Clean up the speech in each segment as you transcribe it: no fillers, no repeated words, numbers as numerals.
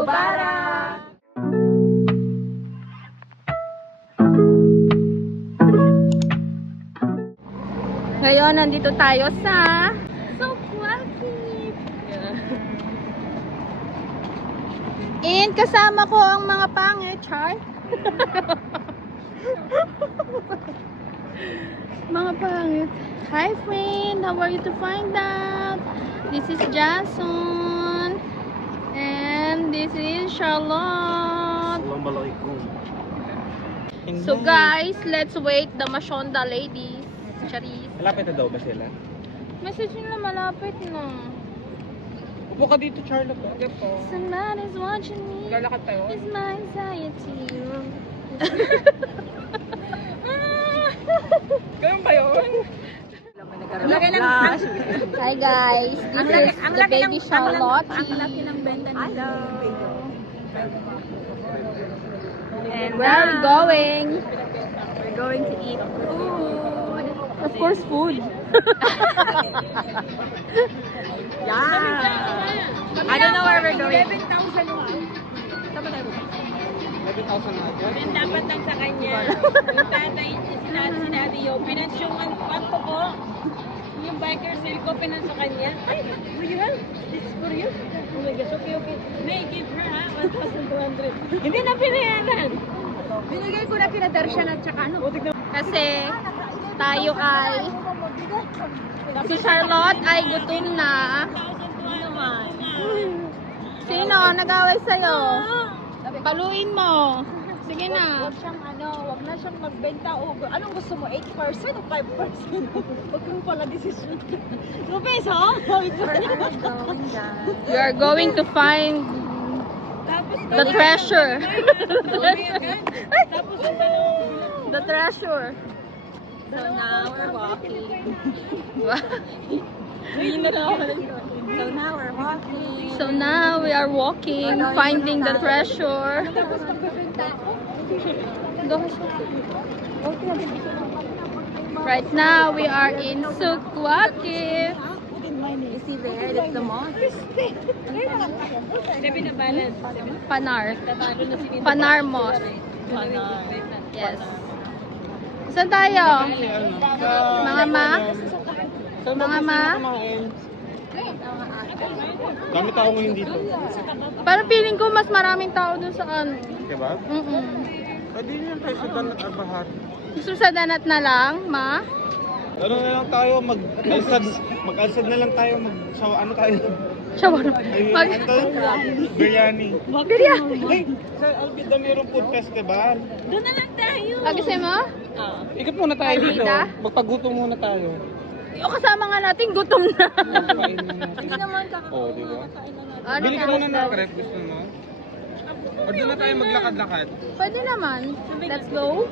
Bara! Ngayon, nandito tayo sa Sukwaki. And kasama ko ang mga pangit, Char. Mga pangit. Hi friend, how are you to find out? This is Jason. And this is Charlotte. Assalamualaikum. So guys, let's wait the Mashonda ladies. Charis. Malapit na daw ba sila? Message nila malapit na. Upo ka dito, Charlotte. Okay po. Somebody's watching me. Lalakad tayo. It's my anxiety. Ganun ba yun? Hi guys, this is the baby Charlotte. Ang laki ng benta nila. And Where are we going? we're going to eat food. Of course, food. Yeah. I don't know where we're going. 11,000 natin. Then dapat lang sa kanya. Yung tatay, sinabi yung pinans yung anto ko. Yung biker sale ko, pinans sa kanya. Ay, for you have? This is for you? Oh my gosh, okay. May give her ha, 1,200. Hindi na pinayaran. Binigay ko na kina Darshan at saka ano. Kasi tayo ay si Charlotte ay gutom na. Sino nag-away sa'yo? Paluin mo. Sige na. Wag na siyang magbenta o anong gusto mo? 8% o 5%? Wag mo pala decision. Rupes, ha? We are going to find the treasure. The treasure. So now we're walking. So now we are walking, finding the treasure. Right now we are in Sukwaki. You see there? That's the mosque. Panar. Panar Mosque. Yes. Saan tayo? Mga ma? Mga ma? Dami tao ngayon dito. Parang feeling ko mas maraming tao dun sa ano. Diba? Pwede nyo tayo sa Danat Arbahat. Gusto sa danat na lang, ma? Ano na lang tayo, mag-alsad na lang tayo, ano tayo? Shawarma. Ay, Mag ano tayo? Biryani. biryani. Ay, sa Alvida mayroong food festival. Doon na lang tayo. Kasi mo? Ikot muna tayo dito. Alvida? Magpagutom muna tayo. O kasama nga natin, gutom na. Kain muna. Hindi naman Oo, di ba? Ano Bili ka ka? muna ng crepe, gusto mo? O doon na tayo maglakad-lakad. Pwede naman. Let's go.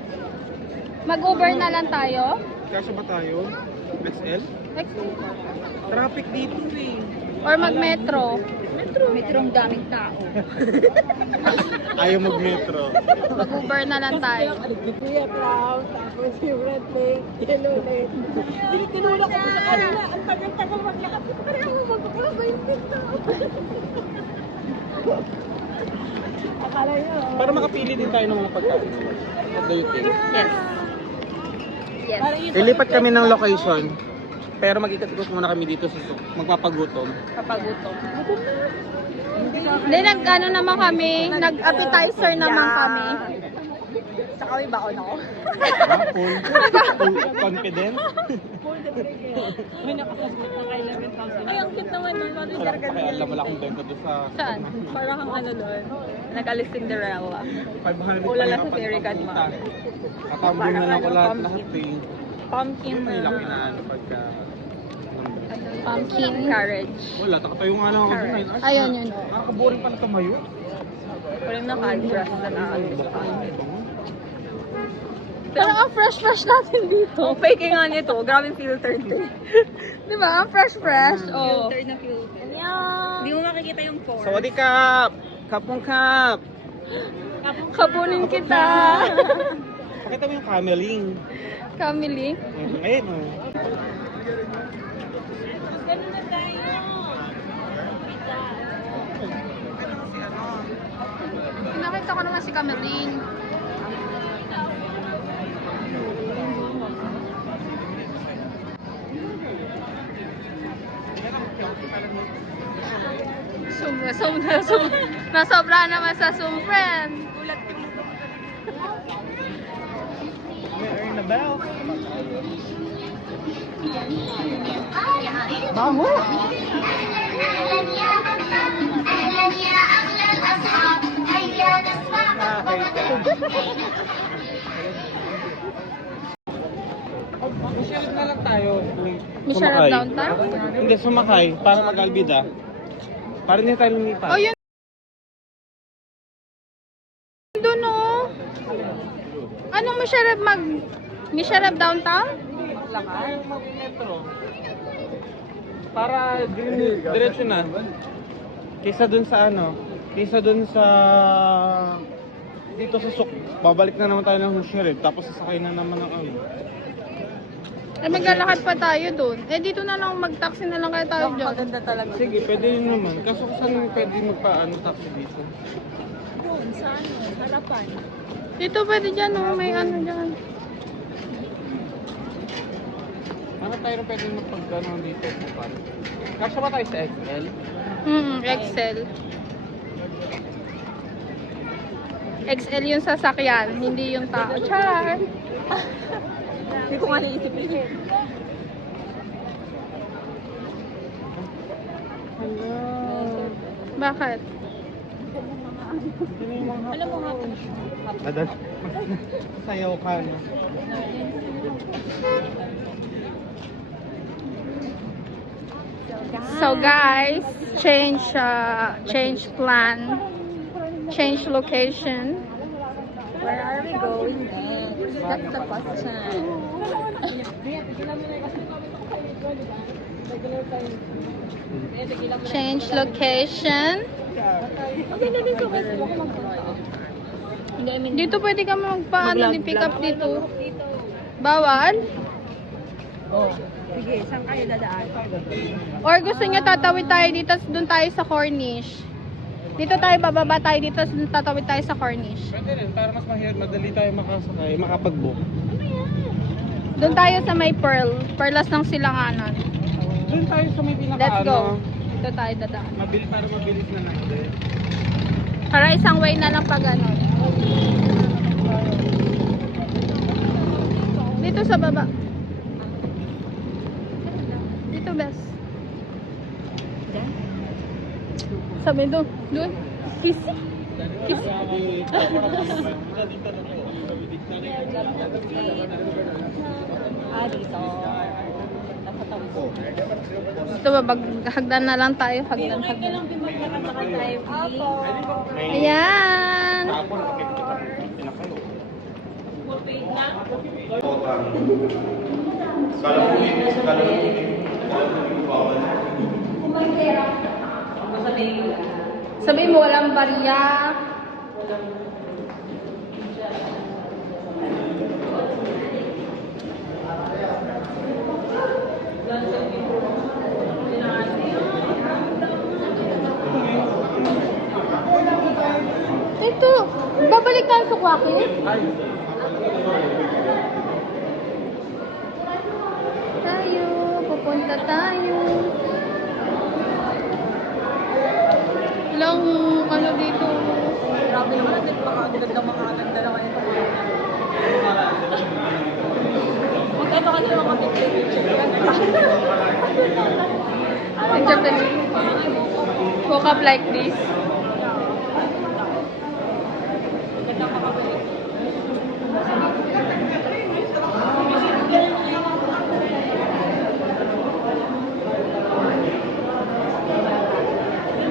Mag-Uber na lang tayo. Kasya ba tayo? XL? Traffic dito eh. Or mag-metro. Metrong daming tao. Ayaw mag-metro. Mag-Uber na lang tayo. Kuya Clown, tapos yung red lake, yellow lake. Tinulak ko sa kanila. Ang tagal-tagal maglakad. Kaya mo magpapala ba yung pinto? Akala nyo. Para makapili din tayo ng mga pagkain. What do you think? Yes. Yes. Lilipat kami ng location. Pero mag-ikot-ikot muna kami dito sa magpapagutom. Kapagutom. Hindi, nag-ano naman kami. Nag-appetizer naman kami. Saka may baon ako. Full confident. May nakasasot na kay 11,000. Ay, ang cute naman nun. Wala akong pakialam, wala akong benta doon sa... Saan? Parang kang ano doon. Nag-alis Cinderella. 500 Ulala pa sa fairy godmother. Katambong na lang ko lahat eh. Pumpkin. May laki na ano pagka... Pumpkin. Carriage. Wala, takatayo nga lang ako dun. Ayun yun. Nakakaboring pala tumayo. Walang naka-address na naalis. Pero ang fresh-fresh natin dito. Ang fake nga nito. Grabe filtered din. Di ba? Ang fresh-fresh. Oh. Filtered na filtered. Hindi mo makikita yung pores. Sawadee kap! Kapong kap! Kapunin kita. Pakita mo yung cameling. Camille. Ayun o. Ganun na tayo. Nakita ko naman si Cameline. Nasobra naman sa Zoom friend. Bango! Susunod na lang tayo. Masarap Sumakay. downtown? Hindi, sumakay para mag-albida. Para hindi tayo lumipat. Oh, yun. Doon oh. Anong masarap downtown? Metro. Para diretso na. Kaysa dun sa ano, kaysa dun sa dito sa Suk, babalik na naman tayo ng Sheriff, tapos sasakay na naman ng ano. Eh, maglalakad pa tayo doon. Eh, dito na lang mag-taxi na lang kaya tayo dyan. Maganda talaga. Sige, pwede yun naman. Kaso kung saan pwede magpaano taxi dito? Doon, sa ano, harapan. Dito pwede dyan oh, may ano dyan. Ano tayo na pwede magpagano dito? Kasya ba tayo sa XL? Excel. XL yung sasakyan, hindi yung tao. Char! Hindi ko nga naisipin. Hello. Bakit? Alam mo nga, Madal. Sayaw ka na. So guys, change plan, change location. where are we going next? That's the question. Change location. Okay na din sa kasi ako magpunta. Hindi, I mean, Dito pwede kami magpaano, pick up dito. Bawal? oh. Sige, saan kayo dadaan? Or gusto nyo tatawid tayo dito, doon tayo sa Cornish. Dito tayo, bababa tayo dito, tatawid tayo sa Cornish. Pwede rin, para mas madali tayo makasakay, makapag-book. Doon tayo sa may Pearl. Perlas ng Silanganan. Doon tayo sa may pinaka Let's go. ano, Dito tayo dadaan. para mabilis na natin. Para isang way na lang pag ano. Dito sa baba. Dito, best. Sabi doon. Doon. Kissy. Kissy. Dito. Napatawid ko. Dito ba, hagdan na lang tayo. Hagdan. Nakadrive. Apo. Ayan. Tapos, nakikita na kayo. Sabi mo, walang barya. Ito, babalik tayo sa Kwaki. Tayo, pupunta tayo. Ilang ano dito. Grabe naman natin mga ang ganda mga dalawa nito. Magkano kasi mga picture. In Japanese. Woke up like this.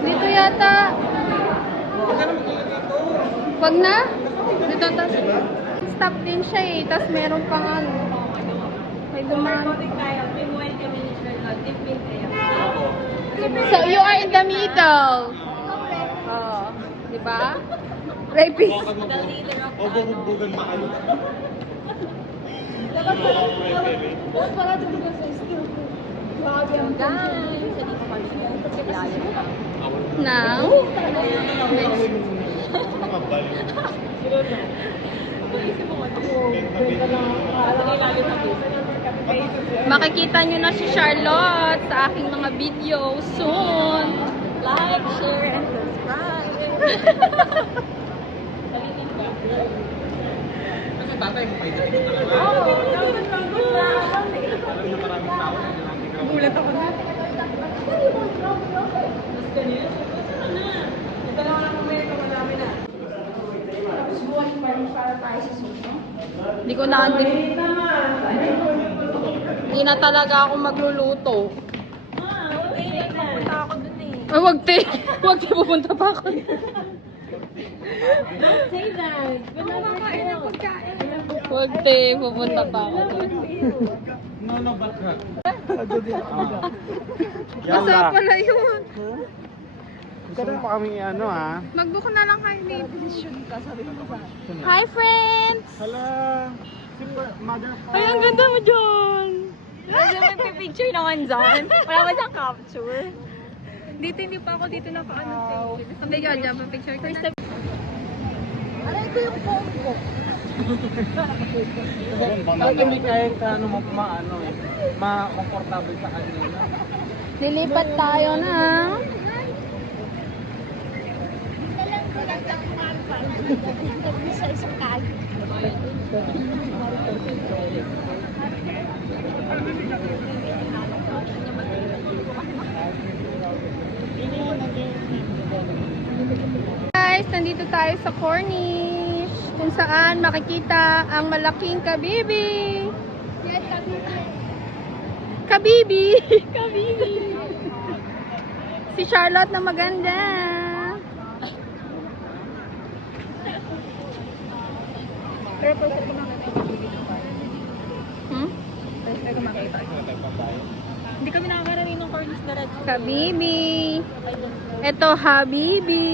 Dito yata. Wag na. Dito tas. Stop din siya eh. Tas meron pang ano. May dumaan. So you are in the middle. Oh, di ba? Rapist. Bubugan ba kayo? Guys, hindi ko kami. Now, next. Makikita nyo na si Charlotte sa aking mga video soon. Like, share, and subscribe. Kasi tatay mo kayo. Gulat ako na. Hindi ko na hindi na talaga ako magluluto. Punta ako dun eh. Ay, wag te. Wag te, pupunta pa ako. Don't say that. Kumakain ng pagkain. Wag te, pupunta pa ako. No, but not. Basta pala yun. Gusto mo pa kami ano ha? Magbook na lang kayo dito. Decision ka, sabi mo ba? Hi friends! Hala! Super mother Ay, ang ganda mo dyan! Kasi magpipicture naman dyan. Wala ba siyang capture? Dito, hindi pa ako dito naka-ano. Hindi ka dyan, picture ko. Aray ko yung phone ko. Talaga hindi kahit ano maano eh. Ma-comfortable sa kanila. Lilipat tayo ng... Sa isang kali. Guys, nandito tayo sa Cornish, kung saan makikita ang malaking kabibi. Kabibi! Kabibi! Si Charlotte na maganda. Pero pwede ko makita Hmm? Pwede ko makita. Hindi kami nakakarating ng Cornish na red. Kabibi! Ito, Habibi!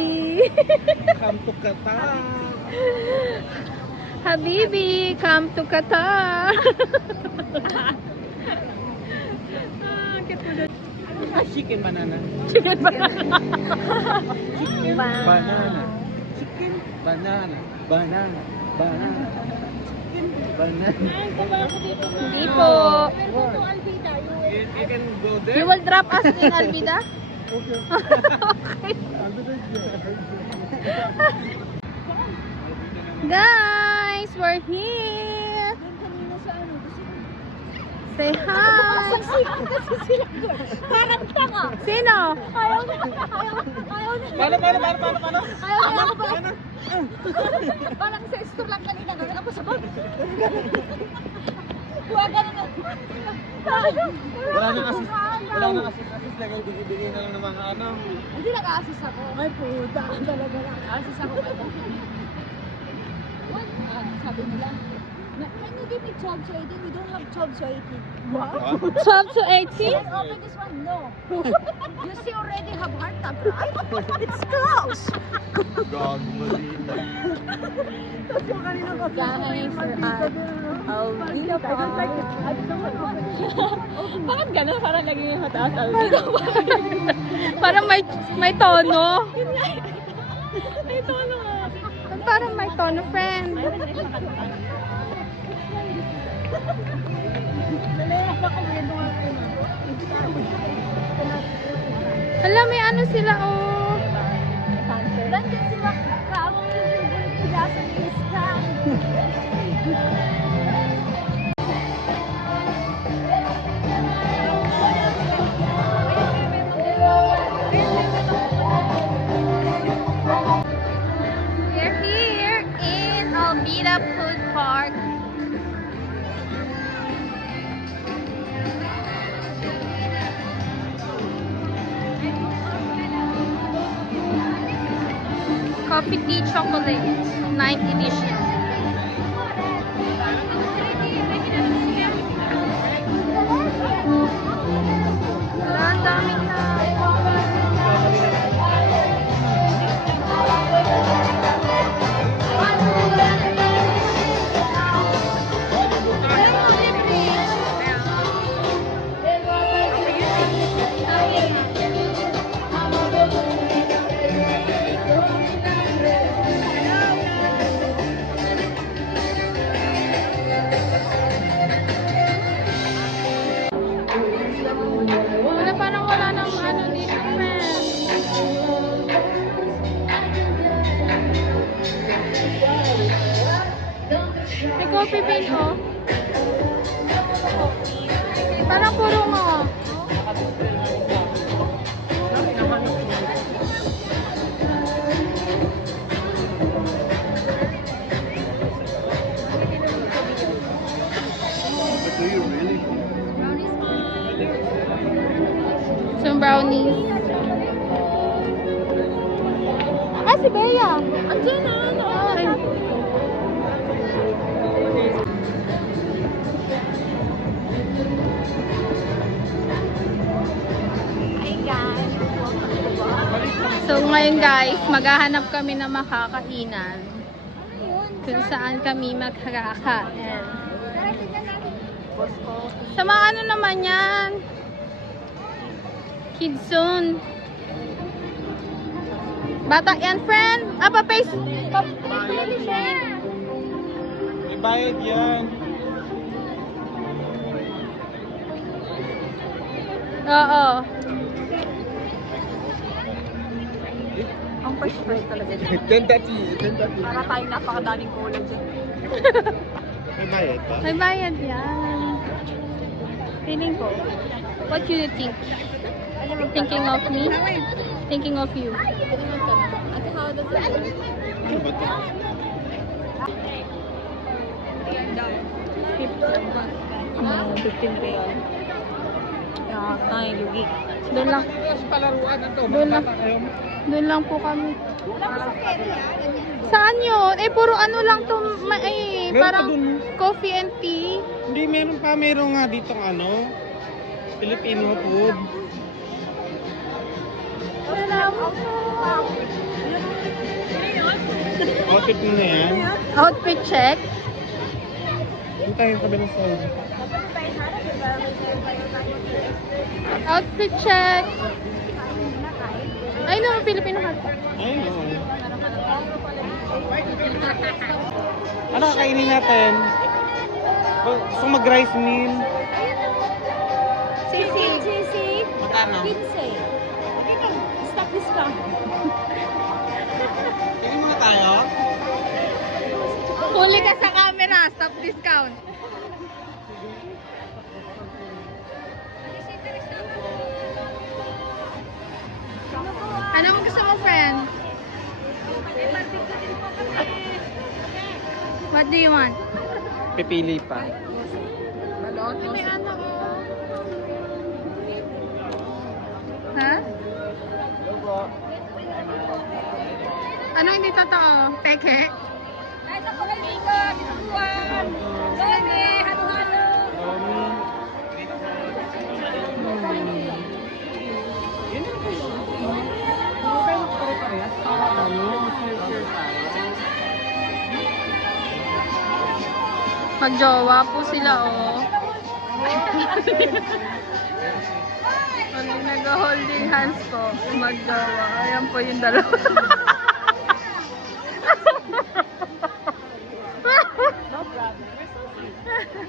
Come to Qatar! Habibi, come to Qatar! Chicken banana. Chicken banana. Chicken banana. Chicken banana. Banana. Banana. Chicken banana. Hindi po. You can go there. You will drop us in Alvida? Okay. Guys, we're here. Say hi. Parang tanga. Sino? Ayaw na. Paano? Ayaw na ako pala. Parang sa store lang kanina. Gano'n ako sa bag. Huwag ka na. Wala na kasi lagay bigay na lang ng mga ano. Hindi nag-a-assist ako. Ay puta. Talaga nag-a-assist ako. What? Sabi nila. Can you give me 12 to 18? We don't have 12 to 18. Wow. 12 to 18? Can I open this one? No. You see already have heart attack, right? It's close. Gag malita. Guys, we're at Alvida po. Bakit gano'n? Parang lagi yung mataas Alvida. Parang may tono. Ay, ito ano nga. Parang may tono, friend. Hala, may ano sila, oh. Nandiyan sila kaawin yung sila sa lista. We're here in Alvida Food Park. Coffee Tea Chocolate, 9th edition. Ang daming coffee bean, oh. Parang puro mo. Some brownies. Ah, si Bea. Andiyan na. Ay. So ngayon guys, maghahanap kami ng makakainan kung saan kami magkakain. Sa mga ano naman yan? Kids zone. Bata yan, friend. Ah, pa-face. May bayad yan. Oo. Ang first prize talaga dyan. 10:30. Para tayong napakadaming kulay dyan. May bayad pa? May bayad yan. Feeling ko. What do you think? Thinking of me? Thinking of you. Ate, how does it work? Ano ba ito? Ano, 15 real. Ay, lugi. Doon lang. Sa palaruan ito. Doon lang. Doon lang po kami. Saan yun? Eh, puro ano lang to. Meron Parang pa dun. coffee and tea. Hindi, meron pa. Meron nga ditong ano. Filipino food. Outfit mo na yan. Outfit check. Doon tayo kabilang sa... Outfit check. Ay, no, Filipino hat. Ay, oo. Ano kakainin natin? Gusto mag-rice meal? Sisi. Magkano? 15. Stop discount. Tingin muna tayo. Huli ka sa camera. Stop discount. Anong gusto mo, friend? What do you want? Pipili pa. May anak ko. Ha? Ano hindi totoo? Peke? Kahit ako lang dito, bituan. Dami, halo-halo. Magjowa po sila, oh. Nag-holding hands po. Magjowa. Ayan po yung dalawa.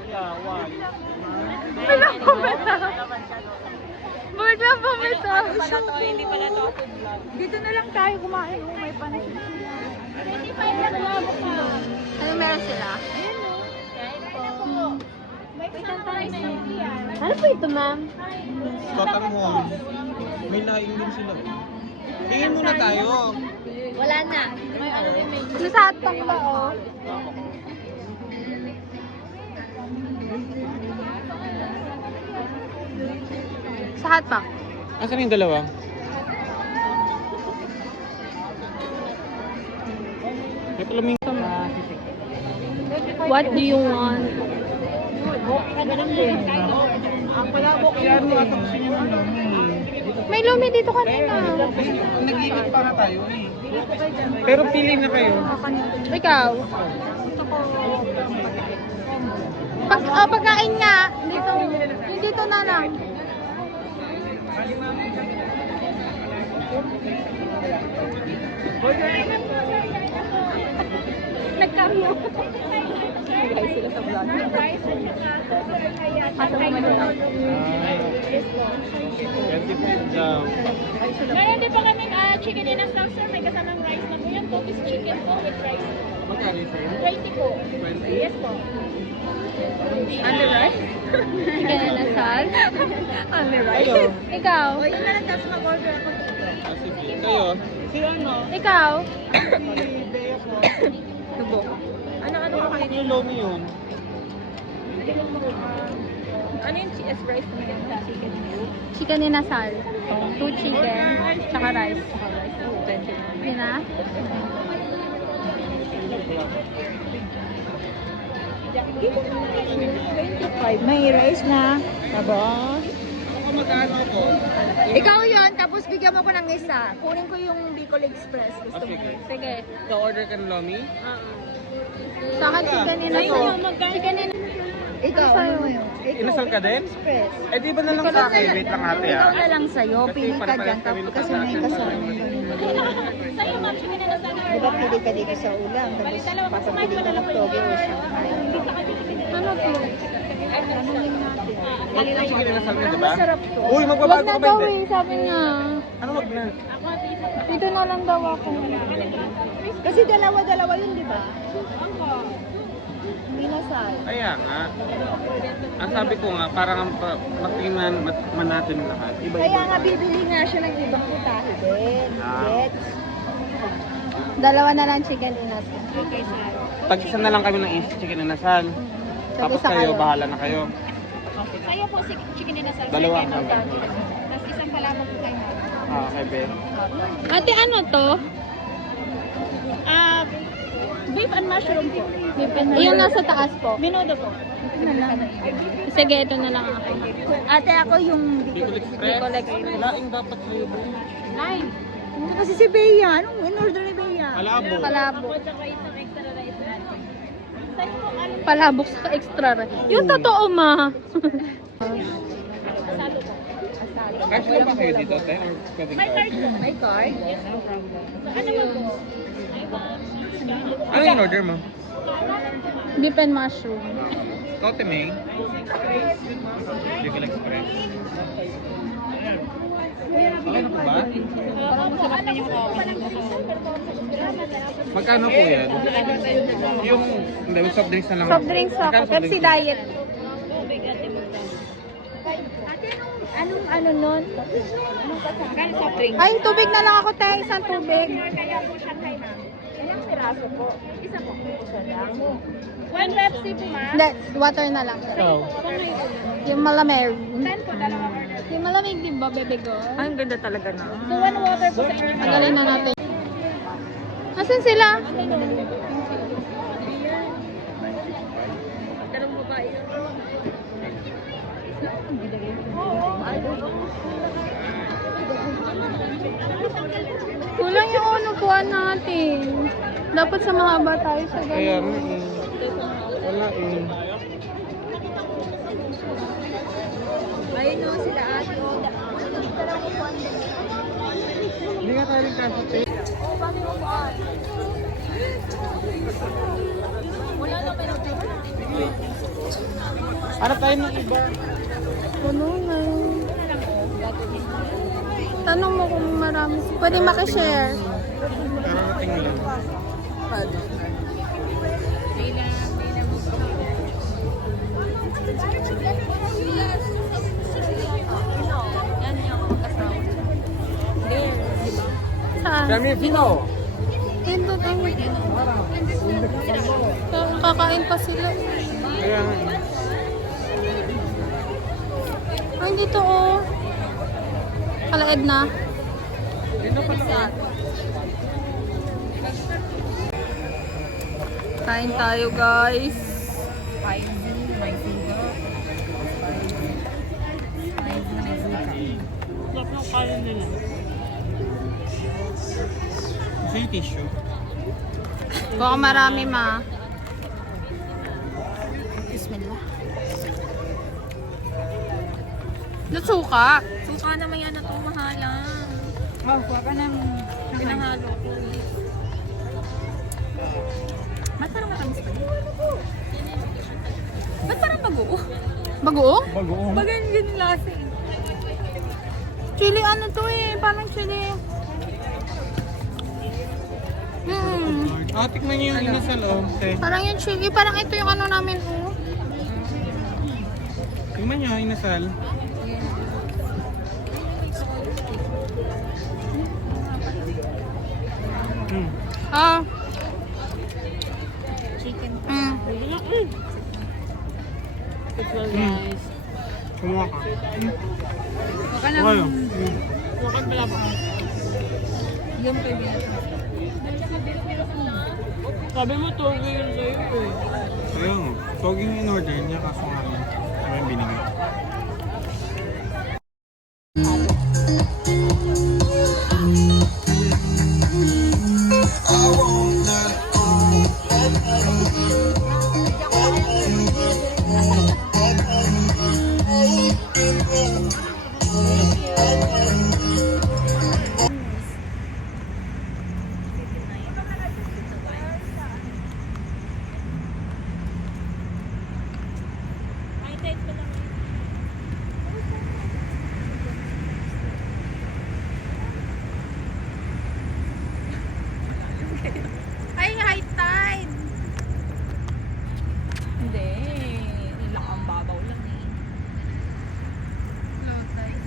Yeah, why? Bilang pumita. Biglang pumita. Hindi pala to food vlog. Dito na lang tayo kumain. Oh, may panis. Ano meron sila? Ano po ito, ma'am? Cotton Wall. May laing din sila. Tingin muna tayo. Wala na. May ano din may. Nasa hotpot ba, oh? Sa hotpot. Asan yung dalawa? May palaming What do you want? May lumi dito kanina. Nag-iingat para tayo eh. Pero pili na kayo. Ikaw? Pagkain nga. Dito na lang. Nagkamyo. Guys, sila sa vlog. Asa mo man ito? Meron din pa kami chicken in a sauce, sir. May kasamang rice na po yan. Focus chicken po with rice. Magkano yung sa'yo? 20 po. 20? Yes po. Only rice? Chicken inasal? Only Kayo? Ikaw? O, yun na lang tapos mag-order ako. Ah, sige. Kayo? Si ano? Ikaw? Si Bea po. Tubo. Ano kayo? Yung lomi yun. Ano yung CS rice na yung chicken? Chicken inasal. 2 chicken. Tsaka rice. Yun na? 25. May rice na. Tapos? Ako magkano po? Ikaw yun, tapos bigyan mo ko ng isa. Kunin ko yung Bicol Express. Ah, Gusto mo? sige. Sige. Ka-order ka ng lomi? Sa akin chicken inasal. Chicken inasal. Ikaw, ano mo yun? Inasal ka din? Express. Eh di ba na lang sa akin? Wait lang ate Ikaw ah. na lang sa'yo. Kasi Pili ka pare-pares dyan. kami Kasi may kasama. Sa'yo, ma'am, chicken na nasa Di ba pili ka dito sa ulam? Tapos papapili ka ng toge o Shanghai. Ano po? Tanungin natin. Magkano chicken inasal ka, Ang diba? masarap to. Uy, Wag magbabago na ka ba daw hindi? eh, sabi niya. Ano wag na? Dito na lang daw ako. Kasi dalawa-dalawa yun, di ba? Hindi nasal. Kaya nga. Ang sabi ko nga, parang matingnan man natin lahat. Iba-iba. Kaya nga bibili nga siya ng ibang putahe din. Ah. Gets? Dalawa na lang chicken inasal. Tag-isa na lang kami ng chicken inasal. Tapos Tag-isa kayo, kayo. bahala na kayo. Sa'yo po chicken din nasal. Dalawa kami. Tapos isang palabok po kayo. Ah, okay, Ben. Ate, ano to? Beef and mushroom po. Yung nasa taas po. Minudo po. Sige, ito na lang ako. Ate, ako yung Bicol Express. Bicol Express. Laing dapat sa'yo, Ben. Nine. Kasi si Bea, anong in-order ni Bea? Palabo. Palabok. Tsaka isang extra rice. Sa'yo po, ano? Palabok sa extra rice. Yung totoo, ma. Asalo po. Asalo. Cash lang ba kayo dito, te? Or pwede May card po. May card? Ano ba po? Ano yung order mo? Beef and mushroom. Kote May. Bicol Express. Okay na po ba? Magkano po yan? Yung, hindi, yung soft drinks na lang. Soft drinks ako. Magkano soft Pepsi drinks? Diet. Ate, anong ano nun? Anong kasama? Soft drink. Ay, tubig na lang ako, te. Isang tubig. Kaya po Shanghai ma'am. Ilang piraso po? Isa po. Isa lang. One Pepsi po ma'am. Hindi, water na lang. Ikaw. Yung malamig. 10 po, dalawa order. Yung malamig, di ba, bebe ko? Ang ganda talaga na. So, one water po sa inyo. Tagalin na natin. Asan sila? Dalawang babae. Kulang yung unupuan natin. Dapat sa mahaba tayo sa Kaya ganun. nga eh. Wala eh. Ayun o sila ate. Hindi nga tayo rin kaso, te. Harap tayo ng iba. Puno na. Tanong mo kung marami. Pwede makishare. Kararating lang. Saan? Kami, Pino. Pindot ang kakain pa sila. Kaya nga eh. Ay, dito oh. Kalaed na. Dito pala. Kain tayo, guys. Gusto yung tissue? Baka marami, ma. Bismillah. Suka. Suka naman yan na ito, mahalang. Oh, kuha ka ng Pinahalo ko. Ba't parang matamis pa din? Ba't parang bago? Bagoong? Bagoong. Bagan yun lasa eh. Chili ano to eh. Parang chili. Tikman niyo yung inasal, oh. Okay. Parang yung chili, parang ito yung ano namin, oh. Tikman niyo, inasal. Ah. Chicken. It's well nice. Kumuha ka. Baka na. Ano? Mukhang pala ba? Yung baby. Sabi mo, togi yun sa'yo eh. Ayun, toging in order niya kaso nga lang. Ano yung binigay? Ay, high tide! Hindi. Ilang ang babaw lang eh. Low tide.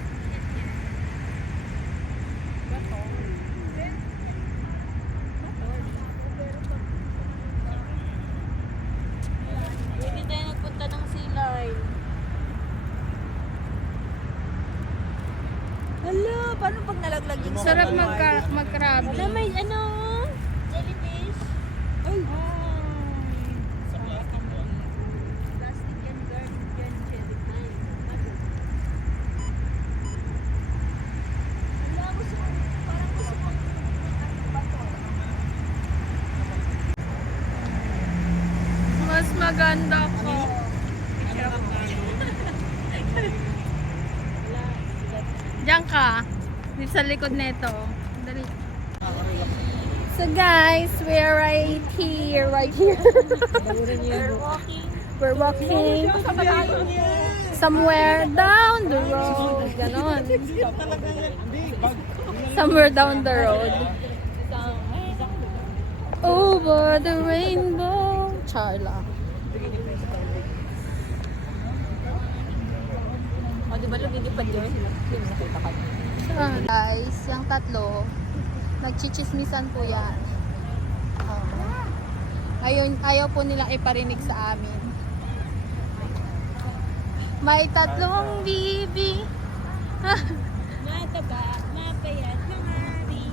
Hindi tayo nagpunta ng silay. Hala, paano pag nalaglag yung Sarap mag-krabi. Wala, may ano? Jellyfish. Ay! Plastic yan, garlic yan, jellyfish. Wala, gusto ko. Parang gusto ko. Mas maganda ko. Diyan ka. Dito sa likod nito. Dali. So guys, we're right here. We're walking somewhere down the road. Ganon. Somewhere down the road. Over the rainbow. Charla. O, di ba lumilipad yun? Hindi mo nakita ka. Guys, yung tatlo, nagchichismisan po yan. Ayaw po nilang iparinig sa amin. May tatlong bibi. Mataba, mapayat, mangari.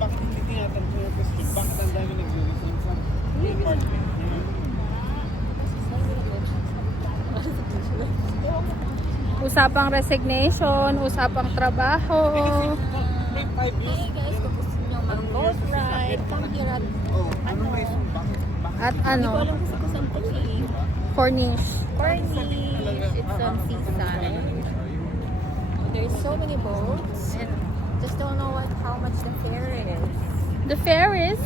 Bakit hindi tinatanong ko yung question? Bakit ang dami nag-resign sa department niya? Usapang resignation, usapang trabaho. May 5 years. Guys, kung gusto nyo mag-boat ride, come here at Ano may isang bakit? At Hindi ko ano, alam kung saan to eh. Cornish. Cornish. It's on seaside. There's so many boats. Just don't know how much the fare is. The Ferris.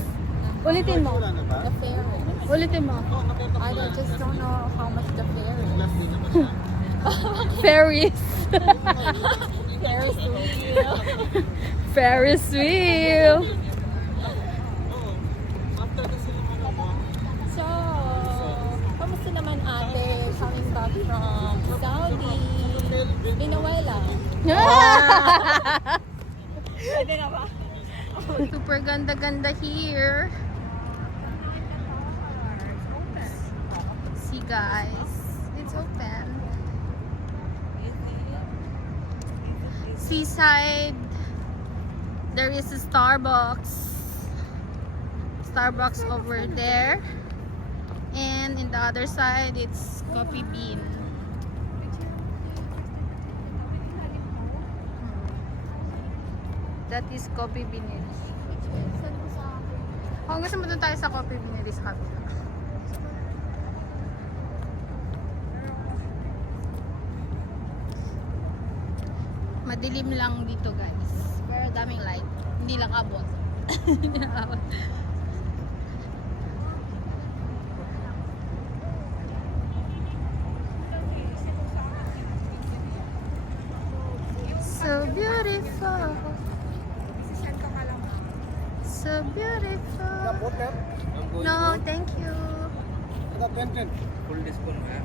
Ulitin mo. Wala na ba? The fare is. Ulitin mo. Just don't know how much the fare is. Last day naman siya. Ferris. Ferris wheel. Ferris wheel. Oo. After kasi ng ano mo, So, kamusta naman ate coming back from Saudi? Been a while ah. Pwede na ba? Super ganda-ganda here. See guys, it's open. Seaside, there is a Starbucks. Starbucks over there. And in the other side, it's Coffee Bean. That is Coffee Bean. Kung gusto mo doon tayo sa Coffee Bean, sa kabila. Madilim lang dito guys. Pero daming light. Hindi lang abot. Hindi lang abot. So beautiful. so beautiful. No, thank you. Full discount ha.